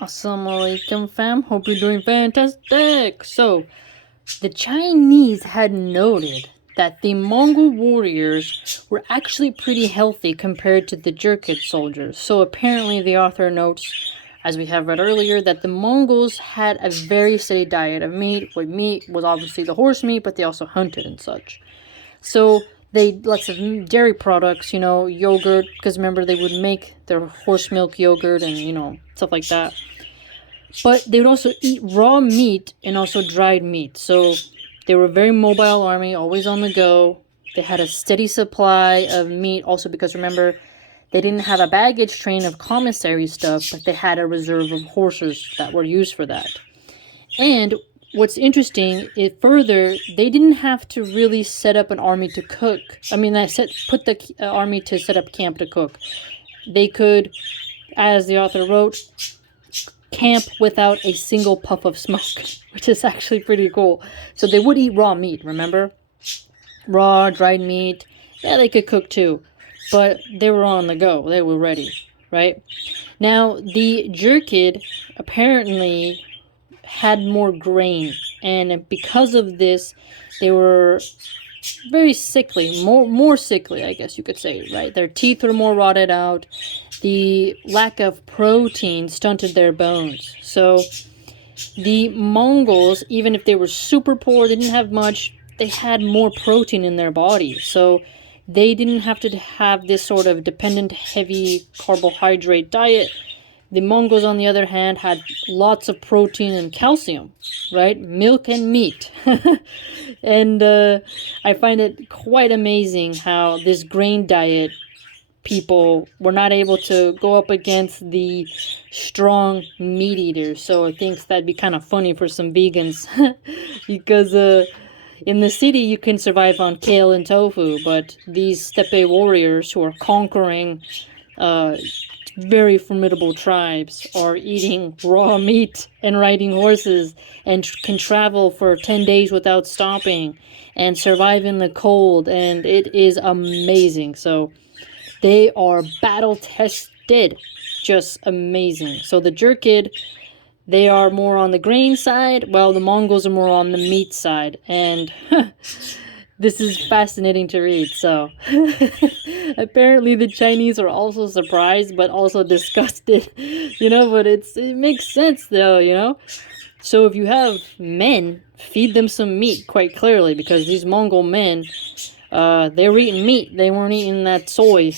Assalamualaikum fam, hope you're doing fantastic. So, the Chinese had noted that the Mongol warriors were actually pretty healthy compared to the Jurkid soldiers. So apparently the author notes, as we have read earlier, that the Mongols had a very steady diet of meat, where meat was obviously the horse meat, but they also hunted and such. So they lots of dairy products, yogurt, because remember they would make their horse milk yogurt and stuff like that. But they would also eat raw meat and also dried meat. So they were a very mobile army, always on the go. They had a steady supply of meat, also because remember, they didn't have a baggage train of commissary stuff, but they had a reserve of horses that were used for that. And what's interesting is further, they didn't have to really set up an army to cook. Put the army to set up camp to cook. They could, as the author wrote, camp without a single puff of smoke, which is actually pretty cool. So they would eat raw meat, remember? Raw, dried meat. Yeah, they could cook too. But they were on the go. They were ready, right? Now, the Jurkid apparently had more grain. And because of this, they were very sickly. More sickly, I guess you could say, right? Their teeth were more rotted out. The lack of protein stunted their bones. So the Mongols, even if they were super poor, they didn't have much, they had more protein in their body. So they didn't have to have this sort of dependent, heavy carbohydrate diet. The Mongols, on the other hand, had lots of protein and calcium, right? Milk and meat. And I find it quite amazing how this grain diet people were not able to go up against the strong meat eaters. So I think that'd be kind of funny for some vegans because in the city you can survive on kale and tofu, but these steppe warriors who are conquering very formidable tribes are eating raw meat and riding horses and can travel for 10 days without stopping and survive in the cold, and it is amazing. So they are battle tested. Just amazing. So the Jurkid, they are more on the grain side, while the Mongols are more on the meat side. And this is fascinating to read. So apparently the Chinese are also surprised, but also disgusted. But it makes sense though, So if you have men, feed them some meat, quite clearly, because these Mongol men, they were eating meat. They weren't eating that soy,